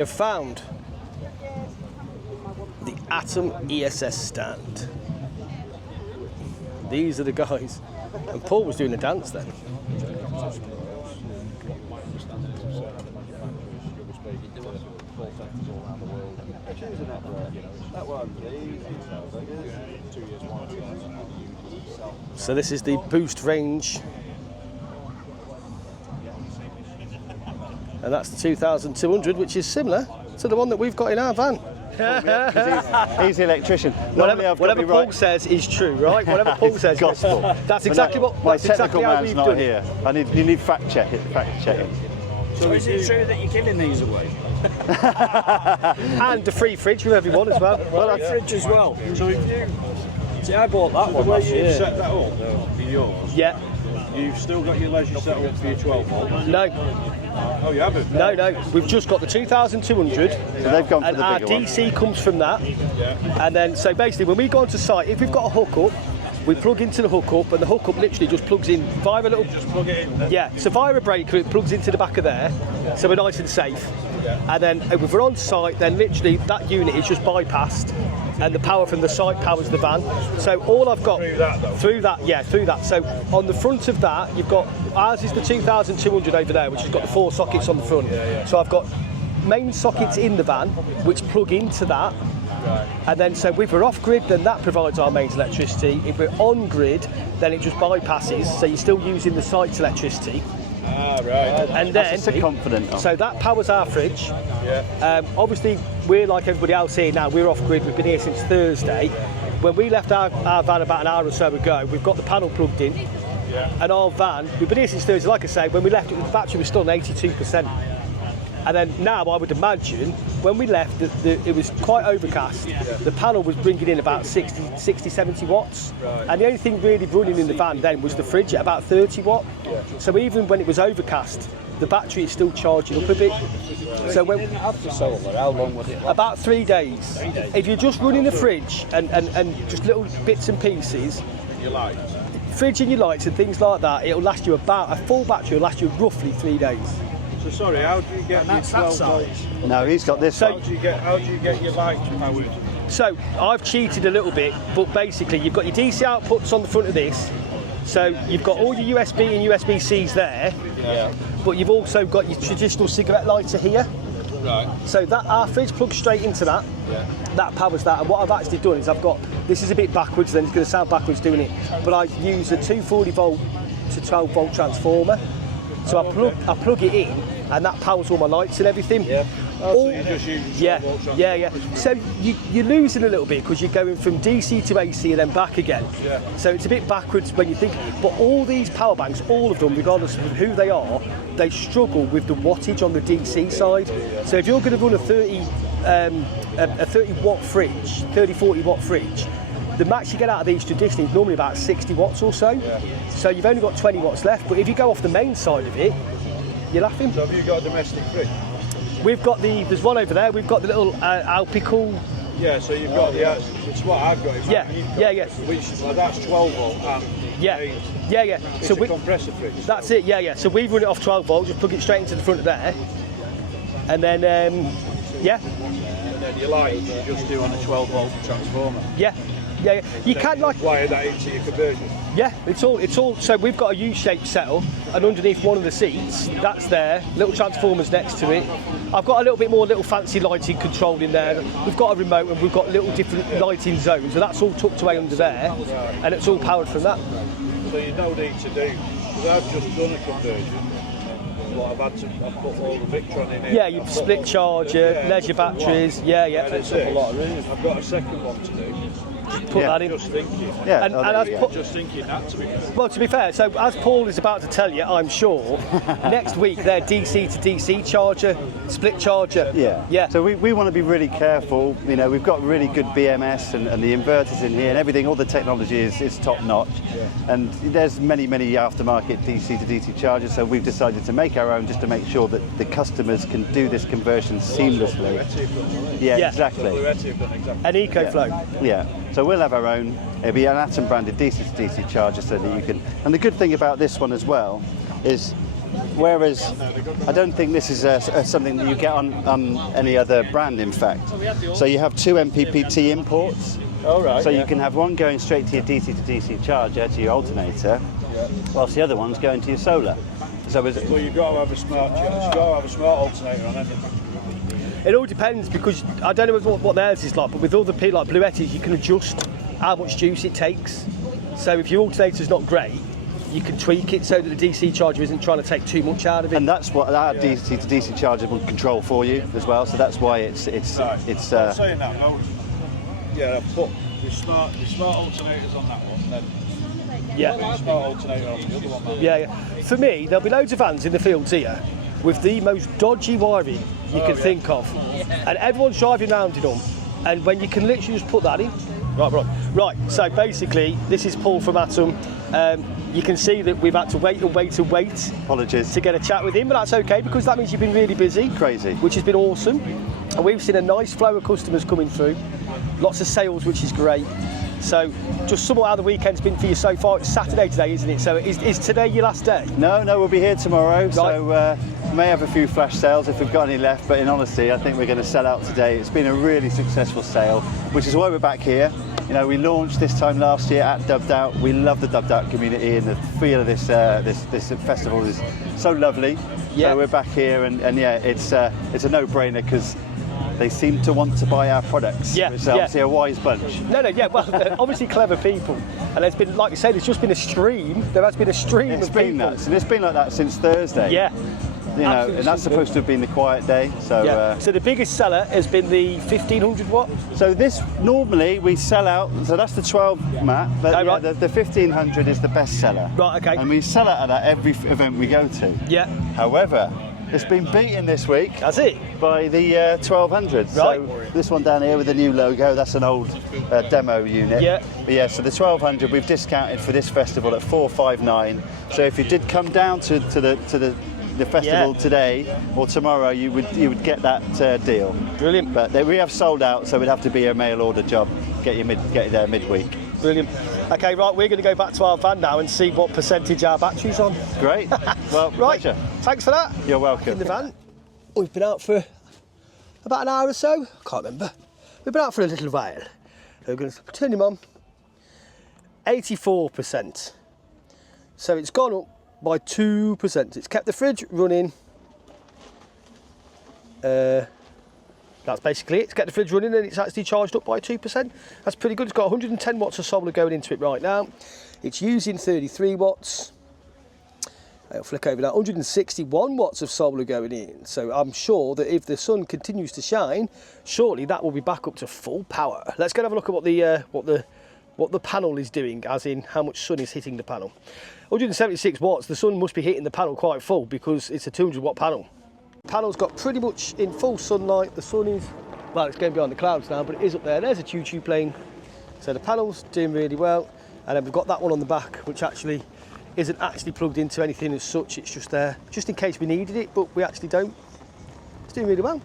have found the Atom ESS stand. These are the guys. And Paul was doing a dance then. So this is the boost range. And that's the 2200, which is similar to the one that we've got in our van. He's the electrician. Whatever Paul says is true, right? Whatever Paul says, gospel. That's exactly what. My That's technical exactly man's not here. You need fact checking. So is it true that you're giving these away? And the free fridge for everyone as well. Well, a fridge as well. So if you see, I bought that one last year. Set that up for yours. Yeah. You've still got your leisure set up for your 12 volt. No. Oh, you haven't? No. We've just got the 2200. So they've gone for and the our bigger one. DC comes from that. Yeah. And then, so basically, when we go onto site, if we've got a hookup, we plug into the hookup, and the hookup literally just plugs in via a little. Just plug it in then. Yeah. So via a breaker, it plugs into the back of there. So we're nice and safe. Yeah. And then if we're on site, then literally that unit is just bypassed, and the power from the site powers the van. So all I've got Through that though? through that. So on the front of that, you've got, ours is the 2200 over there, which has got the 4 sockets on the front. Yeah. So I've got main sockets in the van, which plug into that. Right. And then, so if we're off grid, then that provides our mains electricity. If we're on grid, then it just bypasses, so you're still using the site's electricity. Ah, right. And then, That's a confident. so that powers our fridge. Yeah. Obviously, we're like everybody else here now, we're off grid, we've been here since Thursday. When we left our van about an hour or so ago, we've got the panel plugged in. Yeah. And our van, we've been here since Thursday, like I say, when we left it, the battery was still on 82%. And then now, I would imagine, when we left, it was quite overcast. Yeah. The panel was bringing in about 60, 70 watts. Right. And the only thing really running in the van then was the fridge at about 30 watt. Yeah. So even when it was overcast, the battery is still charging up a bit. So when, Didn't have the solar, how long would it last? about 3 days. If you're just running the fridge and just little bits and pieces, You like? fridge and your lights and things like that, it'll last you about, a full battery will last you roughly 3 days. So sorry, how do you get your that's that 12 volts? size. No, he's got this. So- one. How do you get your lights powered? So I've cheated a little bit, but basically you've got your DC outputs on the front of this. So you've got all your USB and USB-Cs there, Yeah. but you've also got your traditional cigarette lighter here. Right. So that our fridge plugs straight into that. Yeah. That powers that. And what I've actually done is I've got, this is a bit backwards, then it's going to sound backwards doing it, but I use a 240 volt to 12 volt transformer. So I plug it in, and that powers all my lights and everything. Yeah. Oh, so you just use 12 volt transformer. Yeah. So you're losing a little bit because you're going from DC to AC and then back again. Yeah. So it's a bit backwards when you think. But all these power banks, all of them, regardless of who they are, they struggle with the wattage on the DC side. So if you're going to run a 30 watt fridge, 40 watt fridge, the max you get out of these traditionally is normally about 60 watts or so. Yeah. So you've only got 20 watts left. But if you go off the main side of it, you're laughing. So have you got a domestic fridge? We've got there's one over there, we've got the little Alpical. Yeah, so you've got it's what I've got. Yeah, yeah. Which, well, that's 12 volt and Yeah, 8. yeah. It's So a compressor fridge. that's it, yeah. So we run it off 12 volt, just plug it straight into the front of there. And then, yeah. And then your lights you just do on a 12 volt transformer. Yeah. You can like, Wire that into your conversion. yeah, it's all, so we've got a U-shaped settle, and underneath one of the seats, that's there, little transformers next to it. I've got a little bit more little fancy lighting control in there. We've got a remote and we've got little different lighting zones, and that's all tucked away under there, and it's all powered from that. So you don't need to do, because I've just done a conversion. What I've put all the Victron in here. Yeah, you've split charger, leisure batteries, yeah. And it's a lot of room. I've got a second one to do. Put that in. Just thinking. Yeah. And there I've you go. put, Just thinking that to be fair. well, to be fair, so as Paul is about to tell you, I'm sure, next week their DC to DC charger, split charger. Yeah. So we want to be really careful. You know, we've got really good BMS and the inverters in here and everything. All the technology is top notch. Yeah. And there's many aftermarket DC to DC chargers. So we've decided to make our own just to make sure that the customers can do this conversion seamlessly. Yeah, Yeah. exactly. An EcoFlow. Yeah. So we'll have our own. It'll be an Atom branded DC to DC charger so that you can. And the good thing about this one as well is whereas I don't think this is something that you get on any other brand, in fact. So you have 2 MPPT imports. All right. So you can have one going straight to your DC to DC charger, to your alternator, whilst the other one's going to your solar. So Well, you've got to have a smart charger. You've got to have a smart alternator on anything. It all depends, because I don't know what theirs is like, but with other people like Blue Yeti's, you can adjust how much juice it takes. So if your alternator's not great, you can tweak it so that the DC charger isn't trying to take too much out of it. and that's what our DC to DC charger will control for you as well. So that's why it's I'm saying that, no. Yeah, I've put the smart alternators on that one, then Yeah. the smart alternator on the other one. Man. Yeah. For me, there'll be loads of vans in the fields here with the most dodgy wiring you can think of, and everyone's driving around in them. And when you can literally just put that in. Right. So basically, this is Paul from Atom. You can see that we've had to wait. Apologies. To get a chat with him, but that's okay, because that means you've been really busy. Crazy. Which has been awesome. And we've seen a nice flow of customers coming through. Lots of sales, which is great. So, just sum up how the weekend's been for you so far. It's Saturday today, isn't it? So, is today your last day? No, we'll be here tomorrow. Right. So we may have a few flash sales if we've got any left. But in honesty, I think we're going to sell out today. It's been a really successful sale, which is why we're back here. You know, we launched this time last year at Dubbed Out. We love the Dubbed Out community, and the feel of this festival is so lovely. Yeah. So we're back here, and yeah, it's a no-brainer, because they seem to want to buy our products. Yeah, It's obviously a wise bunch. Well, they're obviously clever people. And there's been, like you said, it's just been a stream. There has been a stream It's of been people. nuts, and it's been like that since Thursday. Yeah. You know, Absolutely and that's stupid. supposed to have been the quiet day. So, Yeah. So the biggest seller has been the 1500 watt. so this normally we sell out. So that's the 12 Matt, but Oh, yeah, right. the 1500 is the best seller. Right, okay. And we sell out of that every event we go to. Yeah. However, it's been beaten this week That's it. by the 1200. Right. So this one down here with the new logo, that's an old demo unit. Yeah. But yeah, so the 1200 we've discounted for this festival at 459. So if you did come down to the festival Yeah. today or tomorrow, you would get that deal. Brilliant. But we have sold out, so it'd have to be a mail order job. Get you there midweek. Brilliant. Okay, right, we're going to go back to our van now and see what percentage our battery's on. Great. Well, Right. pleasure. Thanks for that. You're welcome. In the van. We've been out for about an hour or so. Can't remember. We've been out for a little while. So we're going to turn him on. 84%. So it's gone up by 2%. It's kept the fridge running. That's basically it. It's kept the fridge running, and it's actually charged up by 2%. That's pretty good. It's got 110 watts of solar going into it right now. It's using 33 watts. I'll flick over that. 161 watts of solar going in. So I'm sure that if the sun continues to shine, surely that will be back up to full power. Let's go and have a look at what the panel is doing, as in how much sun is hitting the panel. 176 watts. The sun must be hitting the panel quite full, because it's a 200 watt panel. The panel's got pretty much in full sunlight. The sun is, well, it's going behind the clouds now, but it is up there. There's a choo-choo plane. So the panel's doing really well. And then we've got that one on the back, which actually isn't actually plugged into anything as such. It's just there, just in case we needed it, but we actually don't. It's doing really well.